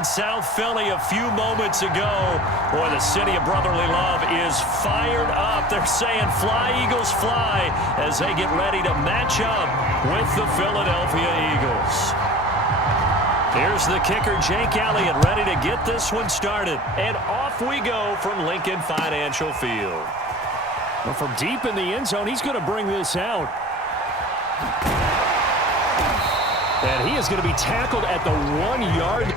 in South Philly a few moments ago. Boy, the city of brotherly love is fired up. They're saying fly, Eagles, fly, as they get ready to match up with the Philadelphia Eagles. Here's the kicker, Jake Elliott, ready to get this one started. And off we go from Lincoln Financial Field. Well, from deep in the end zone, he's going to bring this out. And he is going to be tackled at the 1-yard.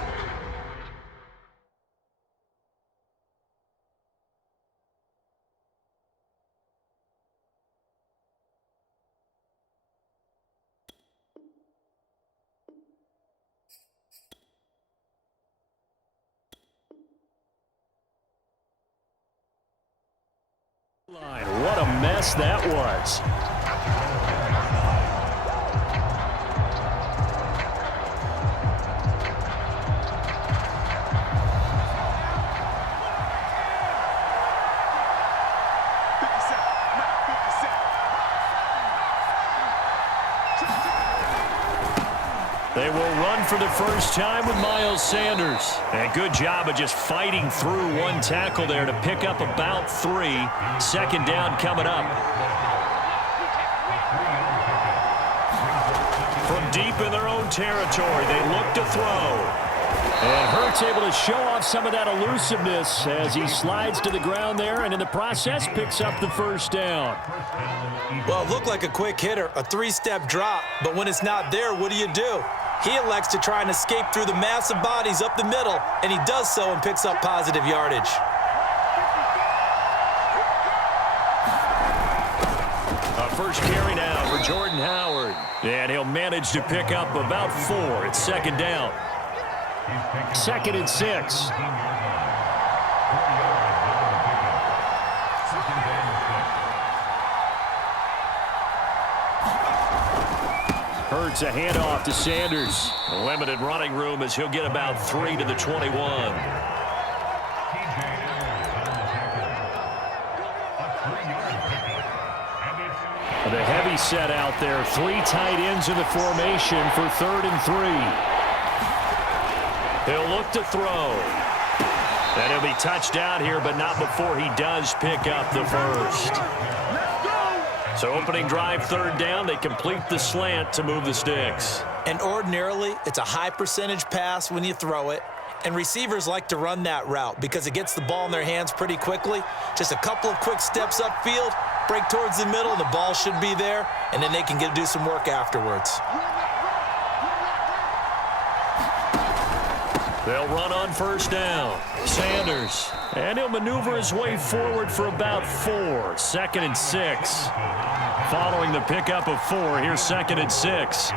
What a mess that was. They will run for the first time with Miles Sanders. And good job of just fighting through one tackle there to pick up about 3. Second down coming up. From deep in their own territory, they look to throw. And Hurts able to show off some of that elusiveness as he slides to the ground there and in the process picks up the first down. Well, it looked like a quick hitter, a 3-step drop, but when it's not there, what do? He elects to try and escape through the massive bodies up the middle, and he does so and picks up positive yardage. A first carry now for Jordan Howard. And he'll manage to pick up about 4. It's second down. 2nd and 6. Hurts a handoff to Sanders. A limited running room as he'll get about 3 to the 21. The heavy set out there. 3 tight ends in the formation for 3rd and 3. He'll look to throw. And he'll be touched out here, but not before he does pick up the first. So opening drive, 3rd down. They complete the slant to move the sticks. And ordinarily, it's a high percentage pass when you throw it. And receivers like to run that route because it gets the ball in their hands pretty quickly. Just a couple of quick steps upfield, break towards the middle, the ball should be there, and then they can get to do some work afterwards. They'll run on first down. Sanders. And he'll maneuver his way forward for about 4. 2nd and 6. Following the pickup of 4, here's 2nd and 6.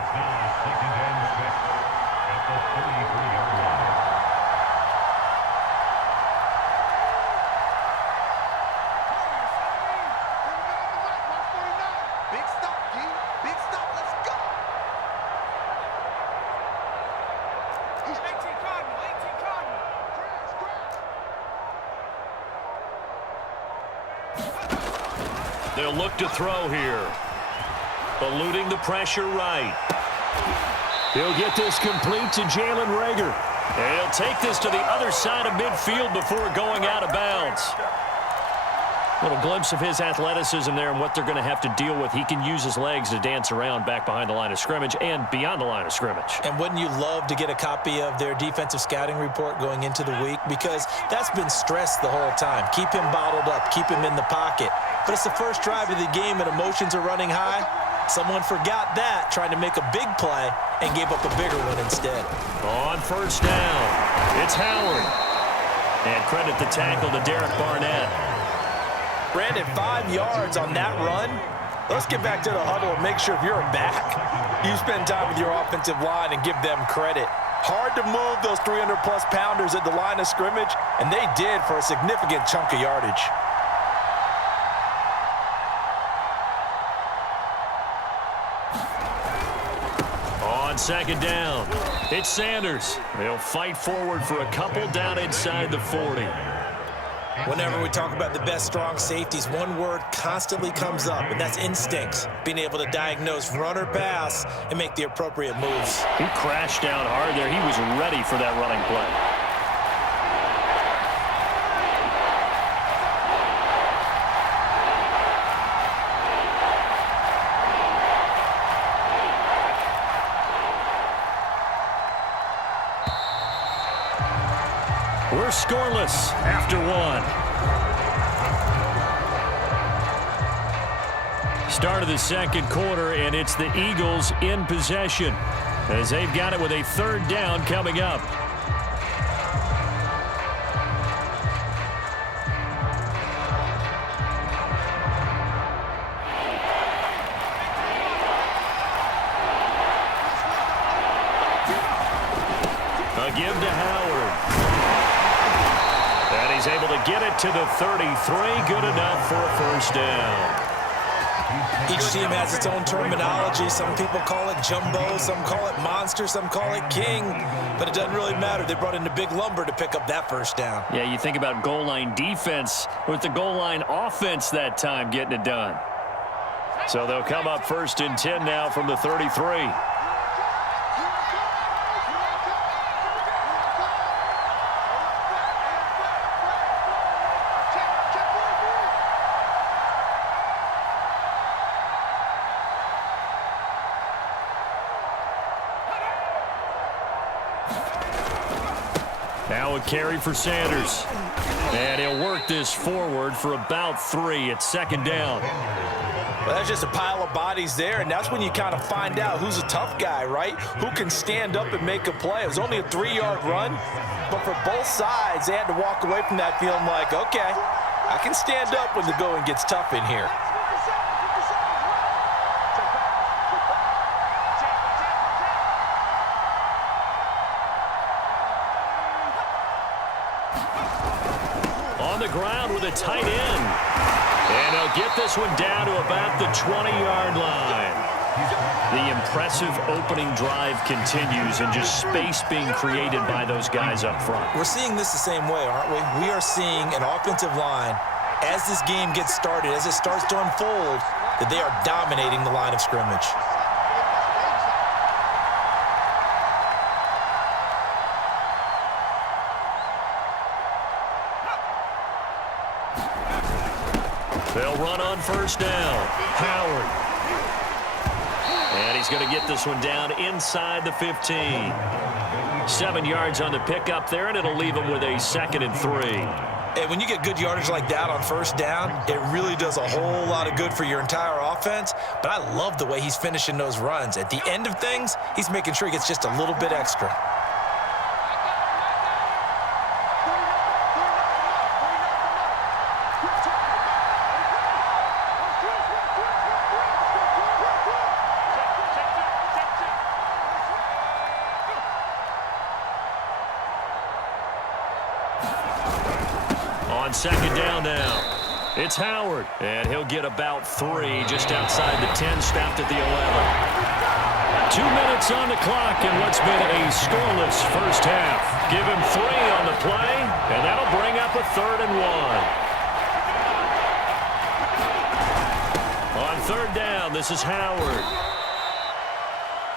They'll look to throw here. Eluding the pressure right. He'll get this complete to Jalen Reagor. And he'll take this to the other side of midfield before going out of bounds. Little glimpse of his athleticism there and what they're going to have to deal with. He can use his legs to dance around back behind the line of scrimmage and beyond the line of scrimmage. And wouldn't you love to get a copy of their defensive scouting report going into the week? Because that's been stressed the whole time. Keep him bottled up. Keep him in the pocket. But it's the first drive of the game and emotions are running high. Someone forgot that, trying to make a big play, and gave up a bigger one instead. On first down, it's Howard. And credit the tackle to Derek Barnett. Brandon, 5 yards on that run. Let's get back to the huddle and make sure if you're a back, you spend time with your offensive line and give them credit. Hard to move those 300-plus pounders at the line of scrimmage, and they did for a significant chunk of yardage. On second down, it's Sanders. They'll fight forward for a couple down inside the 40. Whenever we talk about the best strong safeties, one word constantly comes up, and that's instincts. Being able to diagnose run or pass and make the appropriate moves. He crashed down hard there. He was ready for that running play. We're scoreless after one. Start of the second quarter, and it's the Eagles in possession as they've got it with a third down coming up. A give to Howard. And he's able to get it to the 33. Good enough for a first down. Each team has its own terminology. Some people call it jumbo, some call it monster, some call it king. But it doesn't really matter. They brought in the big lumber to pick up that first down. Yeah, you think about goal line defense with the goal line offense that time getting it done. So they'll come up 1st and 10 now from the 33. Now a carry for Sanders. And he'll work this forward for about 3 at 2nd down. Well, that's just a pile of bodies there, and that's when you kind of find out who's a tough guy, right? Who can stand up and make a play. It was only a 3-yard run, but for both sides, they had to walk away from that feeling like, okay, I can stand up when the going gets tough in here. On the ground with a tight end. And he'll get this one down to about the 20-yard line. The impressive opening drive continues and just space being created by those guys up front. We're seeing this the same way, aren't we? We are seeing an offensive line, as this game gets started, as it starts to unfold, that they are dominating the line of scrimmage. They'll run on 1st down. Howard. And he's going to get this one down inside the 15. 7 yards on the pickup there, and it'll leave him with a 2nd and 3. And when you get good yardage like that on 1st down, it really does a whole lot of good for your entire offense. But I love the way he's finishing those runs. At the end of things, he's making sure he gets just a little bit extra. On 2nd down now, it's Howard, and he'll get about 3 just outside the 10, stopped at the 11. 2 minutes on the clock in what's been a scoreless first half. Give him 3 on the play, and that'll bring up a 3rd and 1. On 3rd down, this is Howard.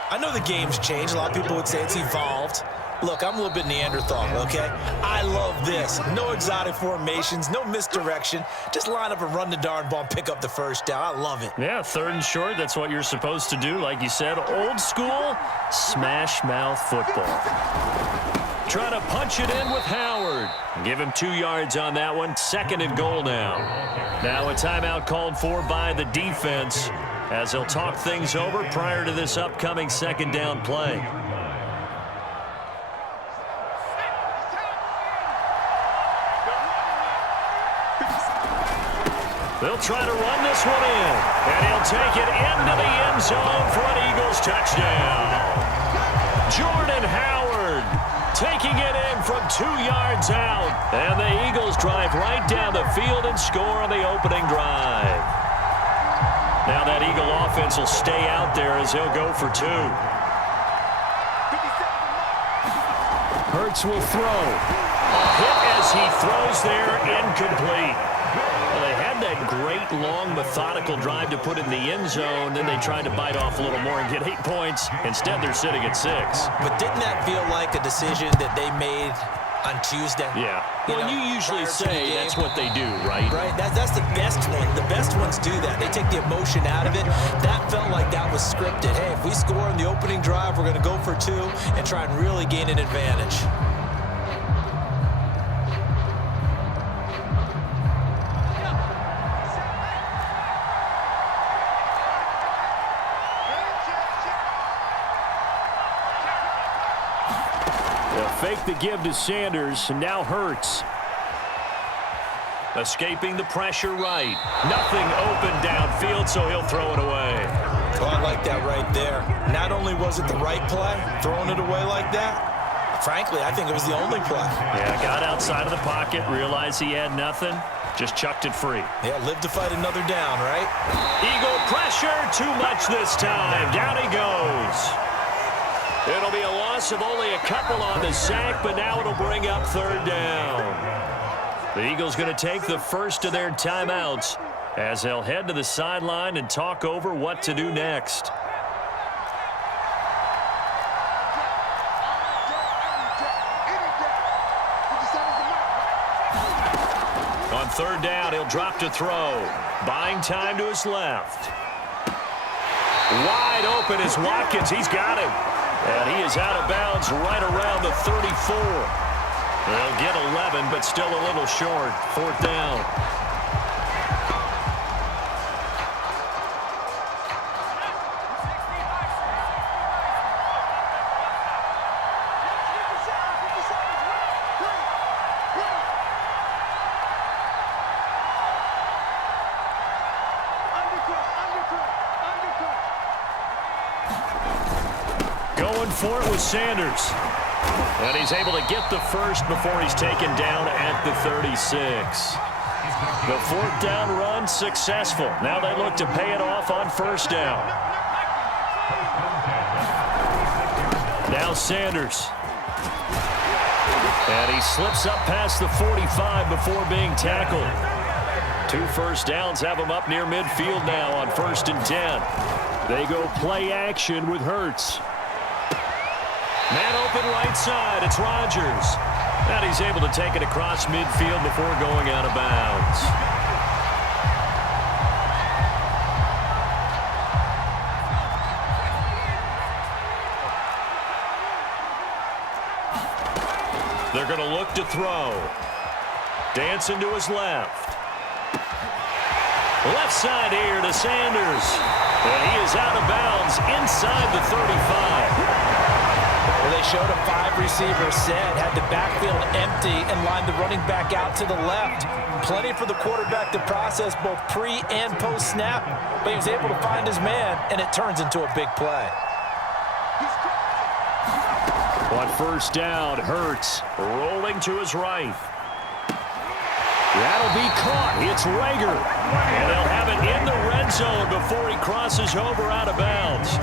I know the game's changed. A lot of people would say it's evolved. Look, I'm a little bit Neanderthal, okay? I love this. No exotic formations, no misdirection. Just line up and run the darn ball and pick up the first down. I love it. Yeah, 3rd and short, that's what you're supposed to do. Like you said, old school, smash mouth football. Trying to punch it in with Howard. Give him 2 yards on that one. 2nd and goal now. Now a timeout called for by the defense as they'll talk things over prior to this upcoming 2nd down play. They'll try to run this one in, and he'll take it into the end zone for an Eagles touchdown. Jordan Howard taking it in from 2 yards out, and the Eagles drive right down the field and score on the opening drive. Now that Eagle offense will stay out there as they'll go for 2. Hurts will throw. A hit as he throws there, incomplete. Well, they had that great, long, methodical drive to put in the end zone. Then they tried to bite off a little more and get 8 points. Instead, they're sitting at 6. But didn't that feel like a decision that they made on Tuesday? Yeah. Well, you usually say that's what they do, right? Right. That's the best one. The best ones do that. They take the emotion out of it. That felt like that was scripted. Hey, if we score on the opening drive, we're going to go for 2 and try and really gain an advantage. the give to Sanders, and now Hurts. Escaping the pressure right. Nothing open downfield, so he'll throw it away. Oh, I like that right there. Not only was it the right play, throwing it away like that, frankly, I think it was the only play. Yeah, got outside of the pocket, realized he had nothing, just chucked it free. Yeah, live to fight another down, right? Eagle pressure, too much this time. Down he goes. It'll be a loss of only a couple on the sack, but now it'll bring up third down. The Eagles going to take the first of their timeouts as they'll head to the sideline and talk over what to do next. On third down, he'll drop to throw. Buying time to his left. Wide open is Watkins. He's got him. And he is out of bounds right around the 34. They'll get 11, but still a little short. Fourth down. Going for it with Sanders. And he's able to get the first before he's taken down at the 36. The fourth down run successful. Now they look to pay it off on first down. Now Sanders. And he slips up past the 45 before being tackled. 2 first downs have him up near midfield now on 1st and 10. They go play action with Hurts. Man open right side, it's Rodgers. And he's able to take it across midfield before going out of bounds. They're going to look to throw. Dancing to his left. Left side here to Sanders. And he is out of bounds inside the 35. Well, they showed a 5-receiver set, had the backfield empty, and lined the running back out to the left. Plenty for the quarterback to process both pre- and post-snap, but he was able to find his man, and it turns into a big play. On first down, Hurts rolling to his right. That'll be caught. It's Rager. And they'll have it in the red zone before he crosses over out of bounds.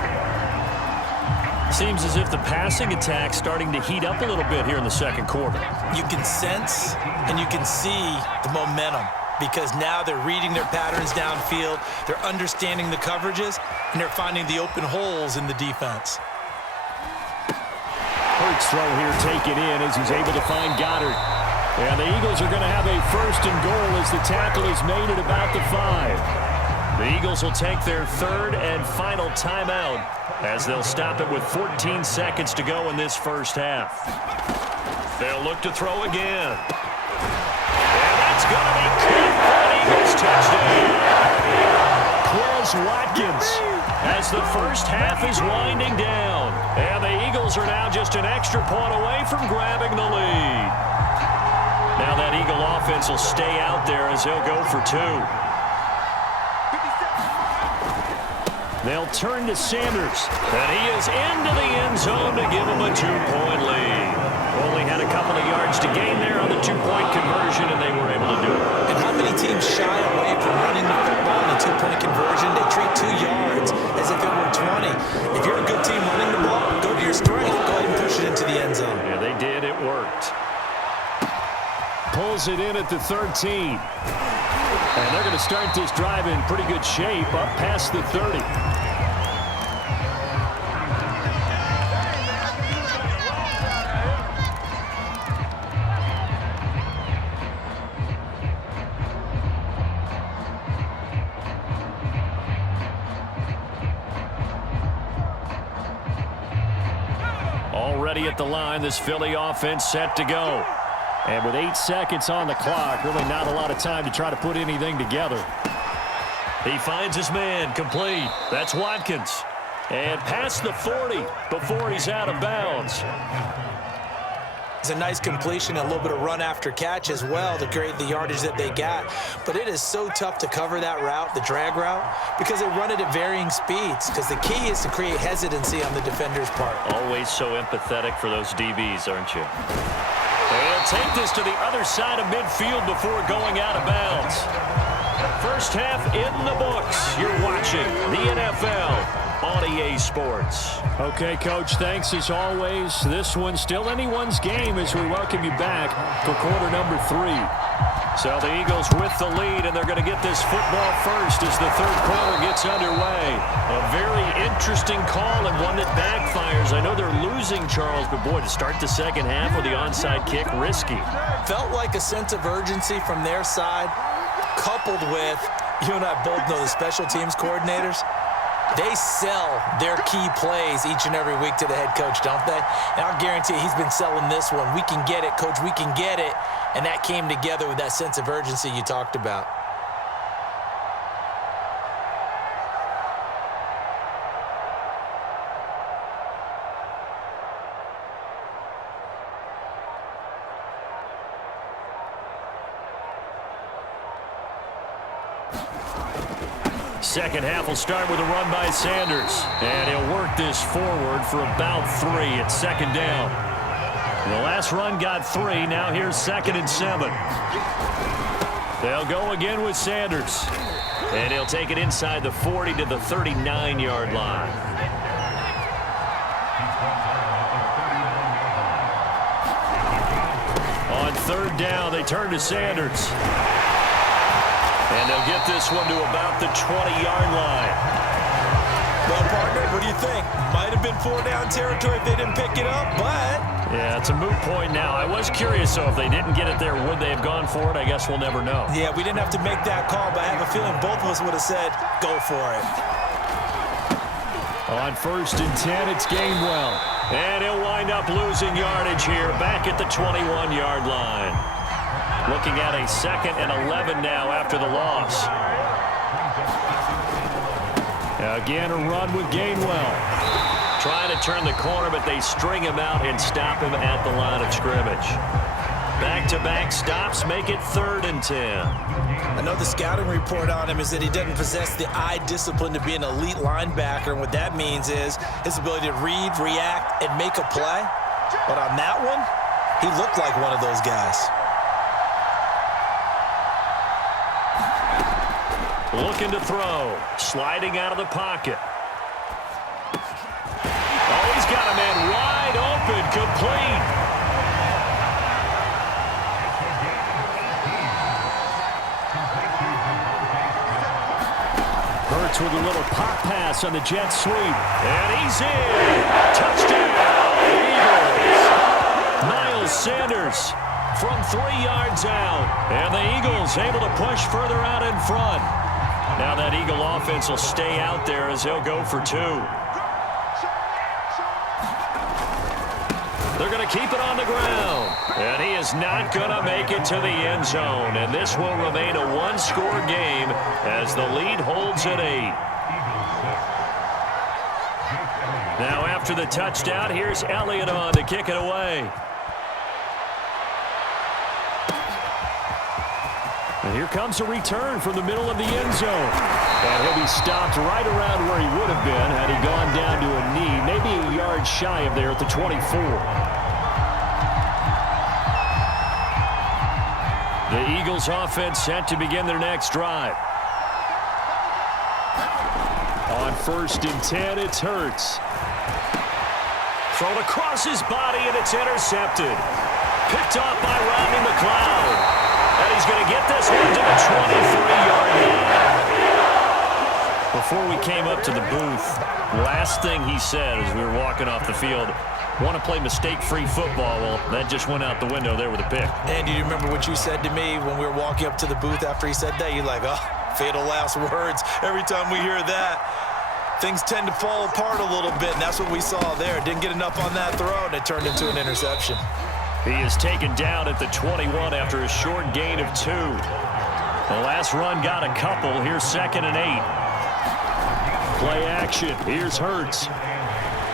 Seems as if the passing attack's starting to heat up a little bit here in the second quarter. You can sense and you can see the momentum because now they're reading their patterns downfield, they're understanding the coverages, and they're finding the open holes in the defense. Hurts throw here taken in as he's able to find Goddard. And the Eagles are going to have a 1st and goal as the tackle is made at about the 5. The Eagles will take their 3rd and final timeout as they'll stop it with 14 seconds to go in this first half. They'll look to throw again. And that's going to be caught for an Eagles touchdown. Quez Watkins as the first half is winding down. And the Eagles are now just an extra point away from grabbing the lead. Now that Eagle offense will stay out there as they'll go for 2. They'll turn to Sanders, and he is into the end zone to give him a 2-point lead. Only had a couple of yards to gain there on the 2-point conversion, and they were able to do it. And how many teams shy away from running the football in a 2-point conversion? They treat 2 yards as if it were 20. If you're a good team running the ball, go to your strength. Go ahead and push it into the end zone. Yeah, they did. It worked. Pulls it in at the 13. And they're going to start this drive in pretty good shape up past the 30. Already at the line, this Philly offense set to go. And with 8 seconds on the clock, really not a lot of time to try to put anything together. He finds his man, complete. That's Watkins. And past the 40 before he's out of bounds. It's a nice completion, a little bit of run after catch as well to create the yardage that they got. But it is so tough to cover that route, the drag route, because they run it at varying speeds. Because the key is to create hesitancy on the defender's part. Always so empathetic for those DBs, aren't you? They'll take this to the other side of midfield before going out of bounds. First half in the books. You're watching the NFL on EA Sports. Okay, Coach, thanks as always. This one's still anyone's game as we welcome you back for quarter number 3. So the Eagles with the lead, and they're going to get this football first as the third quarter gets underway. A very interesting call and one that backfires. I know they're losing, Charles, but boy, to start the second half with the onside kick, risky. Felt like a sense of urgency from their side, coupled with, you and I both know the special teams coordinators, they sell their key plays each and every week to the head coach, don't they? And I'll guarantee he's been selling this one. We can get it, Coach, we can get it. And that came together with that sense of urgency you talked about. Second half will start with a run by Sanders. And he'll work this forward for about 3 at second down. The last run got 3. Now here's 2nd and 7. They'll go again with Sanders. And he'll take it inside the 40 to the 39-yard line. On third down, they turn to Sanders. And they'll get this one to about the 20-yard line. Well, partner, what do you think? Might have been 4-down territory if they didn't pick it up, but... Yeah, it's a moot point now. I was curious, though, if they didn't get it there, would they have gone for it? I guess we'll never know. Yeah, we didn't have to make that call, but I have a feeling both of us would have said, go for it. On 1st and 10, it's Gainwell. And he'll wind up losing yardage here, back at the 21-yard line. Looking at a 2nd and 11 now after the loss. Again, a run with Gainwell. Trying to turn the corner, but they string him out and stop him at the line of scrimmage. Back-to-back stops make it 3rd and 10. I know the scouting report on him is that he doesn't possess the eye discipline to be an elite linebacker, and what that means is his ability to read, react, and make a play. But on that one, he looked like one of those guys. Looking to throw. Sliding out of the pocket. Oh, he's got a man wide open. Complete. Hurts with a little pop pass on the jet sweep. And he's in. Touchdown, Eagles. Miles Sanders from 3 yards out. And the Eagles able to push further out in front. Now that Eagle offense will stay out there as they'll go for 2. They're going to keep it on the ground. And he is not going to make it to the end zone. And this will remain a 1-score game as the lead holds at 8. Now after the touchdown, here's Elliott on to kick it away. And here comes a return from the middle of the end zone. And he'll be stopped right around where he would have been had he gone down to a knee, maybe a yard shy of there at the 24. The Eagles offense set to begin their next drive. On 1st and 10, it's Hurts. Thrown across his body, and it's intercepted. Picked off by Rodney McLeod. And he's going to get this one to the 23-yard line. Before we came up to the booth, last thing he said as we were walking off the field, want to play mistake-free football. Well, that just went out the window there with a pick. And do you remember what you said to me when we were walking up to the booth after he said that? You're like, oh, fatal last words. Every time we hear that, things tend to fall apart a little bit, and that's what we saw there. Didn't get enough on that throw, and it turned into an interception. He is taken down at the 21 after a short gain of 2. The last run got a couple. Here's 2nd and 8. Play action. Here's Hurts.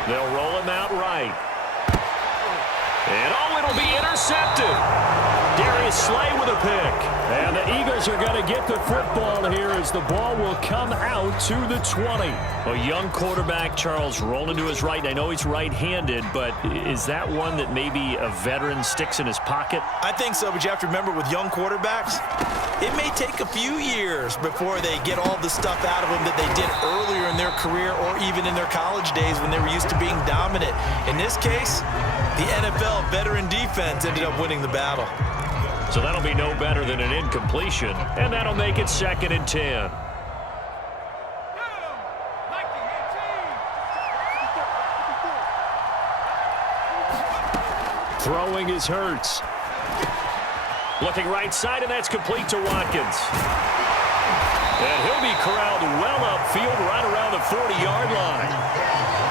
They'll roll him out right. And it'll be intercepted. Darius Slay with a pick. And the Eagles are going to get the football here as the ball will come out to the 20. A young quarterback, Charles, rolling to his right. And I know he's right-handed, but is that one that maybe a veteran sticks in his pocket? I think so, but you have to remember with young quarterbacks, it may take a few years before they get all the stuff out of them that they did earlier in their career or even in their college days when they were used to being dominant. In this case, the NFL veteran defense ended up winning the battle. So that'll be no better than an incompletion, and that'll make it 2nd and 10. Throwing is Hurts. Looking right side, and that's complete to Watkins. And he'll be corralled well upfield right around the 40-yard line.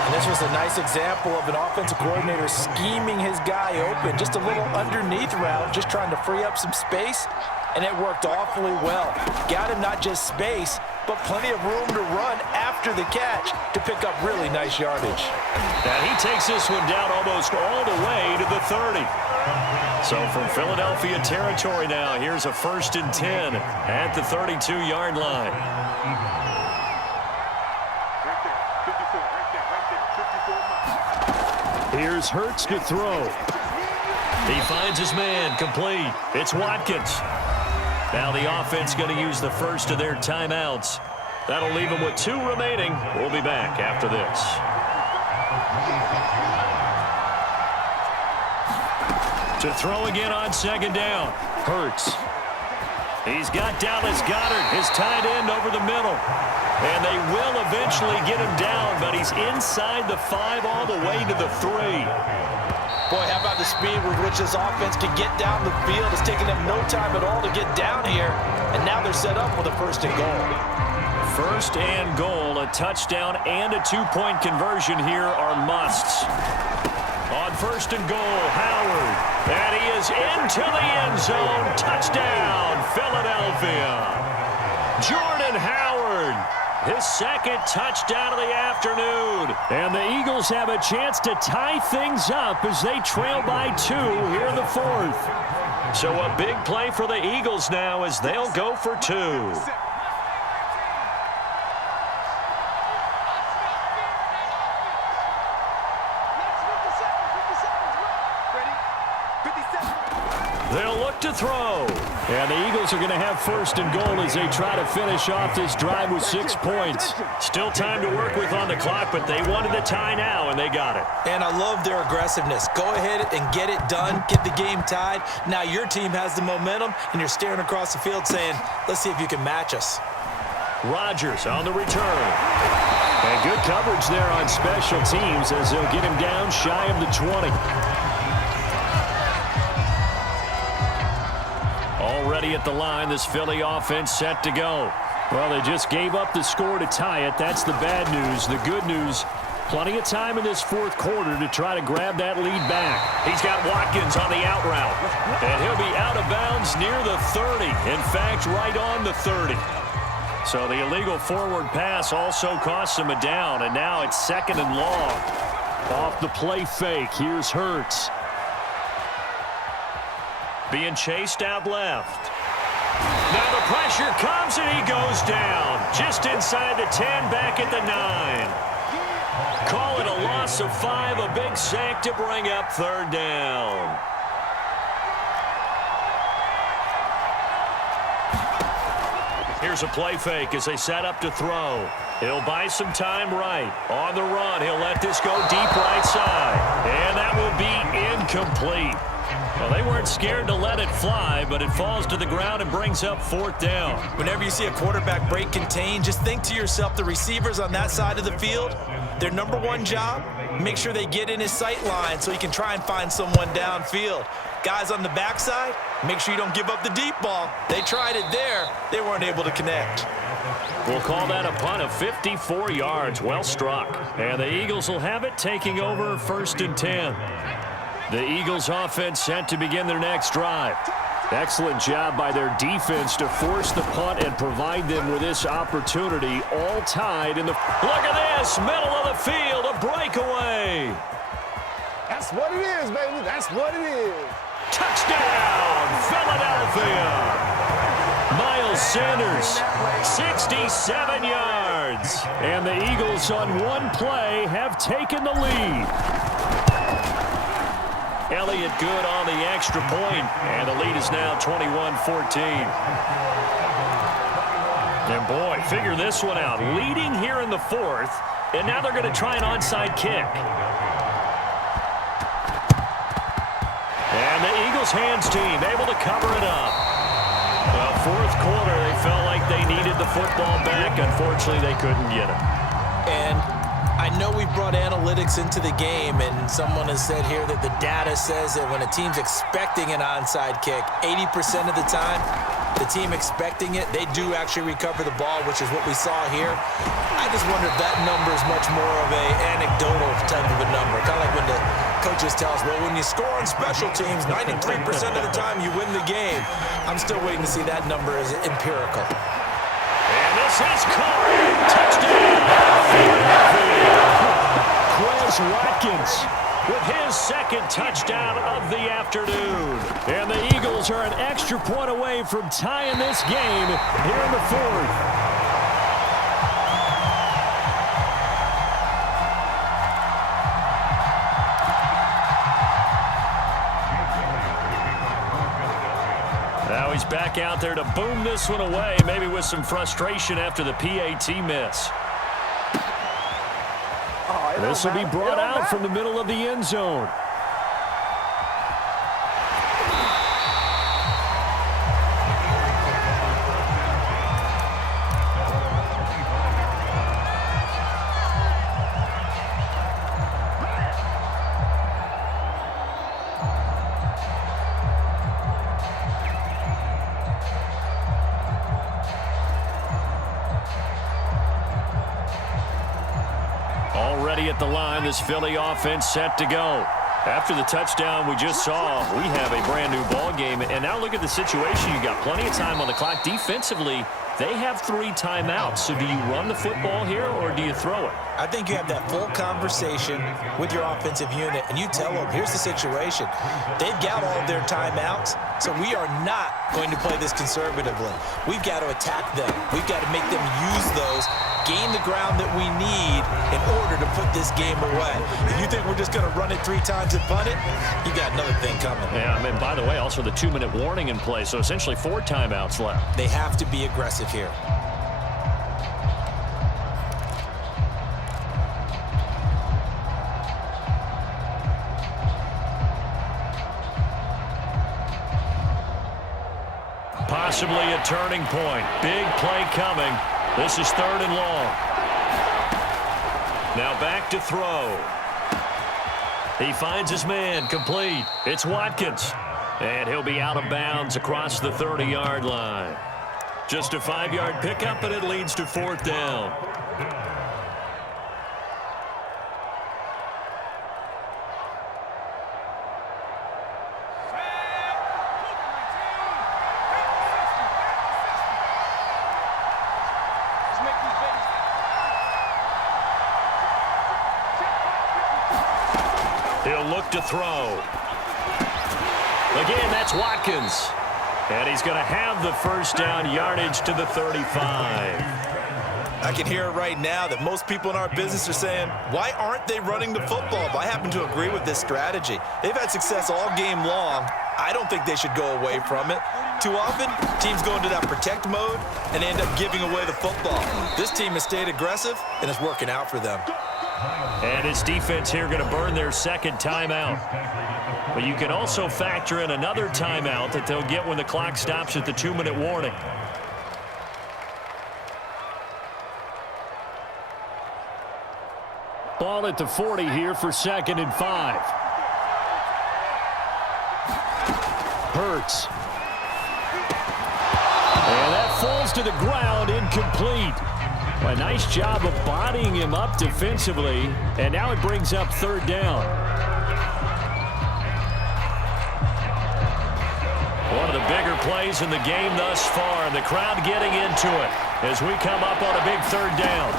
And this was a nice example of an offensive coordinator scheming his guy open. Just a little underneath route, just trying to free up some space, and it worked awfully well. Got him not just space, but plenty of room to run after the catch to pick up really nice yardage. And he takes this one down almost all the way to the 30. So from Philadelphia territory now, here's a 1st and 10 at the 32-yard line. Here's Hurts to throw. He finds his man, complete. It's Watkins. Now the offense going to use the first of their timeouts. That'll leave them with 2 remaining. We'll be back after this. To throw again on 2nd down. Hurts. He's got Dallas Goedert, his tight end, over the middle. And they will eventually get him down, but he's inside the 5 all the way to the 3. Boy, how about the speed with which this offense can get down the field? It's taking them no time at all to get down here, and now they're set up with a 1st and goal. 1st and goal, a touchdown and a 2-point conversion here are musts. On 1st and goal, Howard. And he is into the end zone. Touchdown, Philadelphia. Jordan Howard, his 2nd touchdown of the afternoon. And the Eagles have a chance to tie things up as they trail by 2 here in the 4th. So a big play for the Eagles now as they'll go for 2. They'll look to throw. And the Eagles are going to have 1st and goal as they try to finish off this drive with 6 points. Still time to work with on the clock, but they wanted the tie now, and they got it. And I love their aggressiveness. Go ahead and get it done. Get the game tied. Now your team has the momentum, and you're staring across the field saying, let's see if you can match us. Rodgers on the return. And good coverage there on special teams as they'll get him down shy of the 20. Already at the line, this Philly offense set to go. Well, they just gave up the score to tie it. That's the bad news. The good news, plenty of time in this 4th quarter to try to grab that lead back. He's got Watkins on the out route. And he'll be out of bounds near the 30. In fact, right on the 30. So the illegal forward pass also costs him a down. And now it's 2nd and long. Off the play fake, here's Hurts. Being chased out left. Now the pressure comes and he goes down. Just inside the 10, back at the 9. Call it a loss of 5, a big sack to bring up 3rd down. Here's a play fake as they set up to throw. He'll buy some time right. On the run, he'll let this go deep right side. And that will be incomplete. Well, they weren't scared to let it fly, but it falls to the ground and brings up 4th down. Whenever you see a quarterback break contain, just think to yourself, the receivers on that side of the field, their number 1 job, make sure they get in his sight line so he can try and find someone downfield. Guys on the backside, make sure you don't give up the deep ball. They tried it there. They weren't able to connect. We'll call that a punt of 54 yards. Well struck. And the Eagles will have it, taking over 1st and 10. The Eagles offense set to begin their next drive. Excellent job by their defense to force the punt and provide them with this opportunity, all tied in the... Look at this, middle of the field, a breakaway. That's what it is, baby. That's what it is. Touchdown, Philadelphia! Miles Sanders, 67 yards. And the Eagles on one play have taken the lead. Elliott good on the extra point, and the lead is now 21-14. And boy, figure this one out. Leading here in the fourth, and now they're going to try an onside kick. And the Eagles hands team able to cover it up. Well, fourth quarter, they felt like they needed the football back. Unfortunately, they couldn't get it. And I know we brought analytics into the game, and someone has said here that the data says that when a team's expecting an onside kick, 80% of the time, the team expecting it, they do actually recover the ball, which is what we saw here. I just wonder if that number is much more of a anecdotal type of a number. Kind of like when the coaches tell us, well, when you score on special teams, 93% of the time you win the game. I'm still waiting to see that number as empirical. And this is caught. Touchdown, Philadelphia. Quez Watkins with his second touchdown of the afternoon. And the Eagles are an extra point away from tying this game here in the fourth. Now he's back out there to boom this one away, maybe with some frustration after the PAT miss. This will be brought out from the middle of the end zone. Already at the line, this Philly offense set to go. After the touchdown we just saw, we have a brand new ball game. And now look at the situation. You got plenty of time on the clock. Defensively, they have 3 timeouts. So do you run the football here or do you throw it? I think you have that full conversation with your offensive unit, and you tell them, here's the situation. They've got all of their timeouts, so we are not going to play this conservatively. We've got to attack them. We've got to make them use those, gain the ground that we need in order to put this game away. If you think we're just going to run it 3 times and punt it, you got another thing coming. Yeah, I mean, by the way, also the 2-minute warning in play, so essentially 4 timeouts left. They have to be aggressive here. Possibly a turning point. Big play coming. This is 3rd and long. Now back to throw. He finds his man, complete. It's Watkins. And he'll be out of bounds across the 30-yard line. Just a 5-yard pickup, and it leads to 4th down. He'll look to throw. Again, that's Watkins. And he's going to have the first down, yardage to the 35. I can hear it right now that most people in our business are saying, why aren't they running the football? But I happen to agree with this strategy. They've had success all game long. I don't think they should go away from it. Too often, teams go into that protect mode and end up giving away the football. This team has stayed aggressive, and it's working out for them. And his defense here going to burn their second timeout. But you can also factor in another timeout that they'll get when the clock stops at the 2-minute warning. Ball at the 40 here for 2nd and 5. Hurts. And that falls to the ground, incomplete. A nice job of bodying him up defensively, and now it brings up 3rd down. One of the bigger plays in the game thus far, and the crowd getting into it as we come up on a big 3rd down.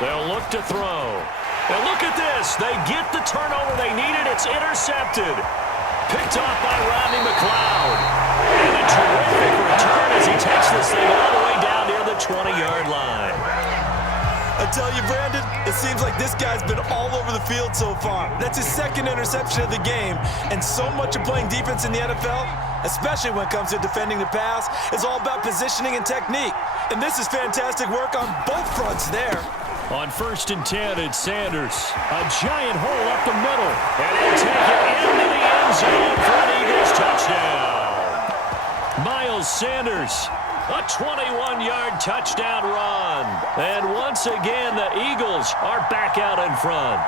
They'll look to throw. And look at this. They get the turnover they needed. It's intercepted. Picked off by Rodney McLeod. And a terrific return as he takes this thing all the way down near the 20-yard line. I tell you, Brandon, it seems like this guy's been all over the field so far. That's his second interception of the game, and so much of playing defense in the NFL, especially when it comes to defending the pass, is all about positioning and technique. And this is fantastic work on both fronts there. On 1st and 10, it's Sanders. A giant hole up the middle. And he'll take it into the end zone for an Eagles touchdown. Miles Sanders. A 21-yard touchdown run. And once again, the Eagles are back out in front.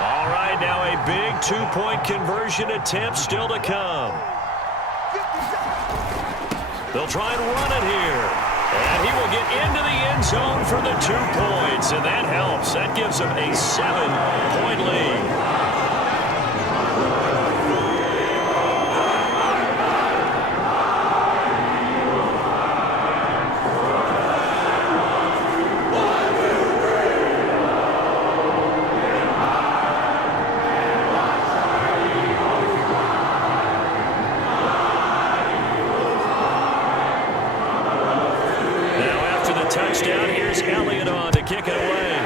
All right, now a big two-point conversion attempt still to come. They'll try and run it here. And he will get into the end zone for the 2 points. And that helps. That gives them a 7-point lead. Touchdown. Here's Elliott on to kick it away.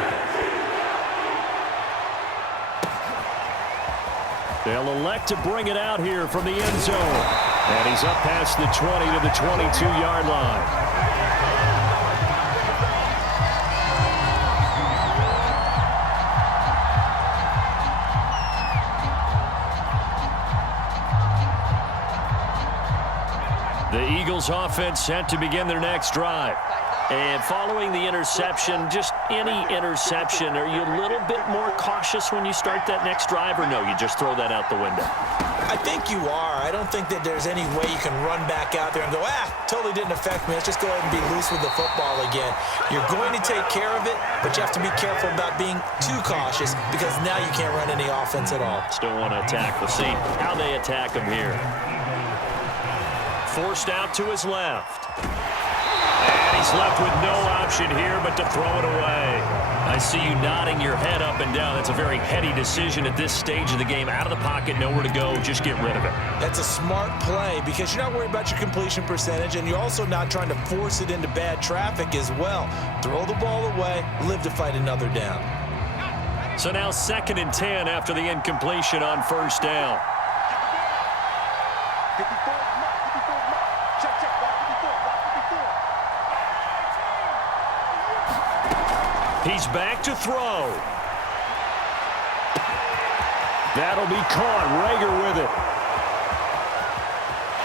They'll elect to bring it out here from the end zone. And he's up past the 20 to the 22-yard line. The Eagles offense set to begin their next drive. And following the interception, just any interception, are you a little bit more cautious when you start that next drive, or no, you just throw that out the window? I think you are. I don't think that there's any way you can run back out there and go, totally didn't affect me. Let's just go ahead and be loose with the football again. You're going to take care of it, but you have to be careful about being too cautious because now you can't run any offense at all. Still want to attack. We'll see how they attack him here. Forced out to his left. And he's left with no option here but to throw it away. I see you nodding your head up and down. That's a very heady decision at this stage of the game. Out of the pocket, nowhere to go. Just get rid of it. That's a smart play because you're not worried about your completion percentage, and you're also not trying to force it into bad traffic as well. Throw the ball away, live to fight another down. So now 2nd and 10 after the incompletion on 1st down. He's back to throw. That'll be caught. Rager with it.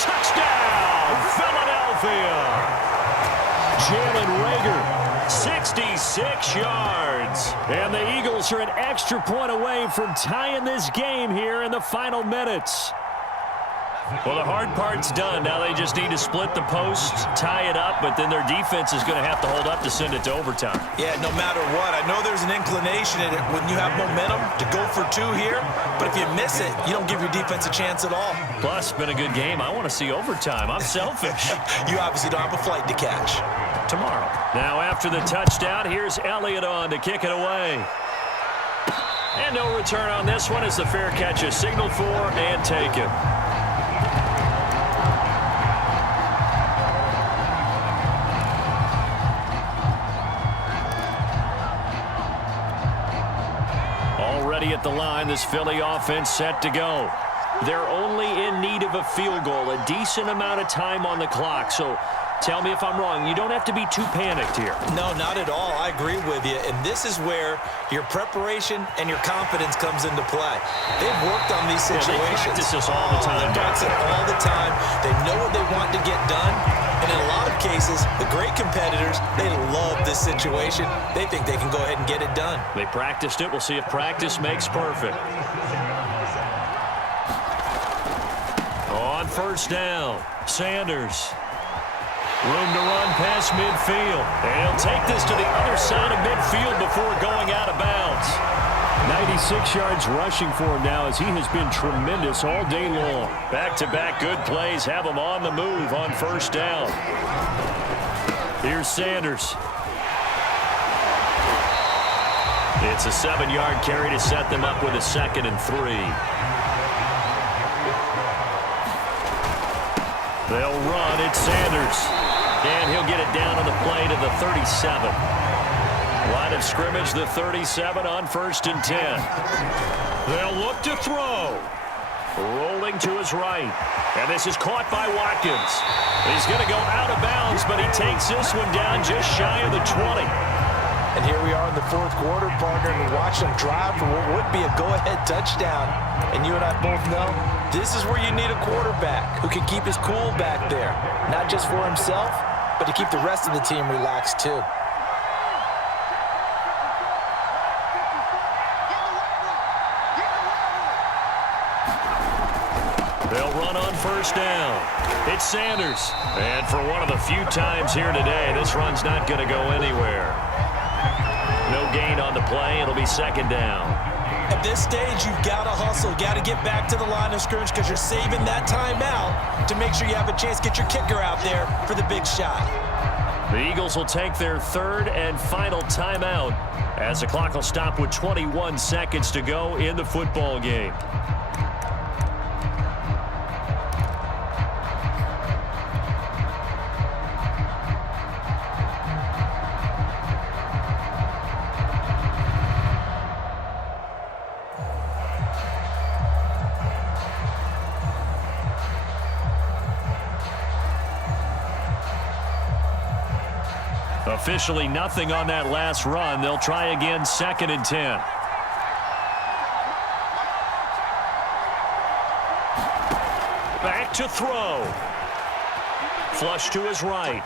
Touchdown, Philadelphia. Jalen Rager, 66 yards. And the Eagles are an extra point away from tying this game here in the final minutes. Well, the hard part's done. Now they just need to split the posts, tie it up, but then their defense is going to have to hold up to send it to overtime. Yeah, no matter what. I know there's an inclination in it when you have momentum to go for 2 here, but if you miss it, you don't give your defense a chance at all. Plus, been a good game. I want to see overtime. I'm selfish. You obviously don't have a flight to catch. Tomorrow. Now after the touchdown, here's Elliott on to kick it away. And no return on this one as the fair catch is signaled for and taken. Already at the line, this Philly offense set to go. They're only in need of a field goal, a decent amount of time on the clock. So tell me if I'm wrong. You don't have to be too panicked here. No, not at all. I agree with you. And this is where your preparation and your confidence comes into play. They've worked on these situations. They practice this all the time. They practice it all the time. They know what they want to get done. And in a lot of cases, the great competitors, they love this situation. They think they can go ahead and get it done. They practiced it. We'll see if practice makes perfect. On 1st down, Sanders. Room to run past midfield. And he'll take this to the other side of midfield before going out of bounds. 96 yards rushing for him now as he has been tremendous all day long. Back-to-back good plays have him on the move on 1st down. Here's Sanders. It's a 7-yard carry to set them up with a 2nd and 3. They'll run. It's Sanders. And he'll get it down on the play to the 37. Line of scrimmage, the 37 on 1st and 10. They'll look to throw. Rolling to his right. And this is caught by Watkins. He's going to go out of bounds, but he takes this one down just shy of the 20. And here we are in the 4th quarter, partner, and watch them drive for what would be a go-ahead touchdown. And you and I both know this is where you need a quarterback who can keep his cool back there. Not just for himself, but to keep the rest of the team relaxed too. They'll run on 1st down. It's Sanders. And for one of the few times here today, this run's not going to go anywhere. No gain on the play. It'll be 2nd down. At this stage, you've got to hustle. Got to get back to the line of scrimmage because you're saving that timeout to make sure you have a chance to get your kicker out there for the big shot. The Eagles will take their 3rd and final timeout as the clock will stop with 21 seconds to go in the football game. Officially nothing on that last run. They'll try again, 2nd and 10. Back to throw. Flush to his right.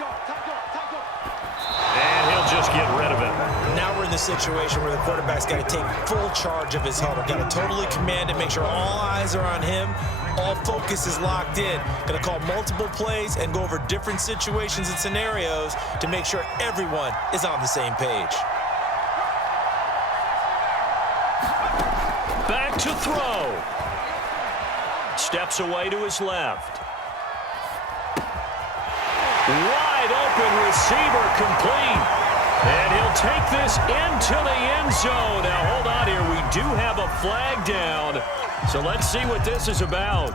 And he'll just get rid of it. Now we're in the situation where the quarterback's got to take full charge of his huddle. Got to totally command it, make sure all eyes are on him. All focus is locked in. Going to call multiple plays and go over different situations and scenarios to make sure everyone is on the same page. Back to throw. Steps away to his left. Wide open receiver complete. And he'll take this into the end zone. Now, hold on here. We do have a flag down. So let's see what this is about.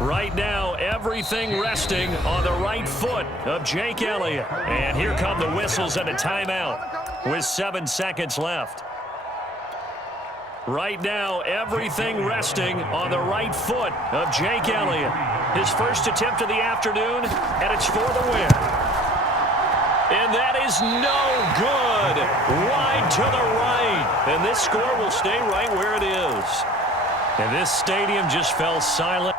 Right now, everything resting on the right foot of Jake Elliott. And here come the whistles and a timeout with 7 seconds left. Right now, everything resting on the right foot of Jake Elliott. His first attempt of the afternoon, and it's for the win. And that is no good. Wide to the right. And this score will stay right where it is. And this stadium just fell silent.